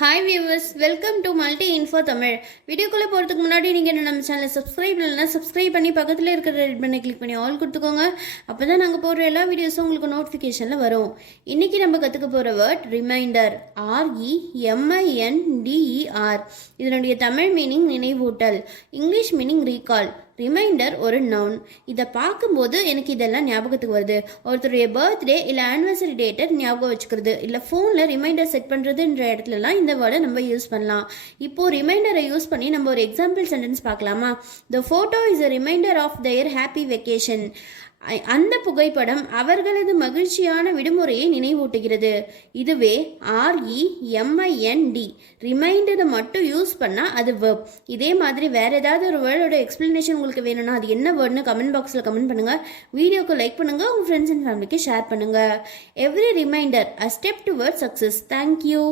Hi viewers, welcome to multi info Tamil. வீடியோக்குள்ளே போகிறதுக்கு முன்னாடி நீங்கள் நம்ம சேனலை சப்ஸ்கிரைப் இல்லைன்னா சப்ஸ்கிரைப் பண்ணி பக்கத்தில் இருக்கிற ரெட் பண்ணி கிளிக் பண்ணி ஆல் கொடுத்துக்கோங்க. அப்போ தான் நாங்கள் போடுற எல்லா வீடியோஸும் உங்களுக்கு நோட்டிஃபிகேஷனில் வரும். இன்றைக்கி நம்ம கற்றுக்க போகிற வேர்ட் ரிமைண்டர். REMINDER. இதனுடைய தமிழ் மீனிங் நினைவூட்டல், இங்கிலீஷ் மீனிங் ரீகால். ரிமைண்டர் ஒரு நவுன். இதை பார்க்கும்போது எனக்கு இதெல்லாம் ஞாபகத்துக்கு வருது. ஒருத்தருடைய பர்த்டே இல்லை ஆனிவர்சரி டேட்டை ஞாபகம் வச்சுக்கிறது, இல்லை ஃபோனில் ரிமைண்டர் செட் பண்ணுறதுன்ற இடத்துலலாம் இந்த வேர்டை நம்ம யூஸ் பண்ணலாம். இப்போது ரிமைண்டரை யூஸ் பண்ணி நம்ம ஒரு எக்ஸாம்பிள் சென்டென்ஸ் பார்க்கலாமா? The photo is a reminder of their happy vacation. அந்த புகைப்படம் அவர்களது மகிழ்ச்சியான விடுமுறையை நினைவூட்டுகிறது. இதுவே REMIND. ரிமைண்டரை மட்டும் யூஸ் பண்ணால் அது வெர்ப். இதே மாதிரி வேற ஏதாவது ஒரு வேர்டோட எக்ஸ்பிளனேஷன் உங்களுக்கு வேணும்னா அது என்ன வேர்டுன்னு கமெண்ட் பாக்ஸில் கமெண்ட் பண்ணுங்கள். வீடியோக்கு லைக் பண்ணுங்கள், உங்கள் ஃப்ரெண்ட்ஸ் அண்ட் ஃபேமிலிக்கு ஷேர் பண்ணுங்கள். Every reminder a step toward success. Thank you.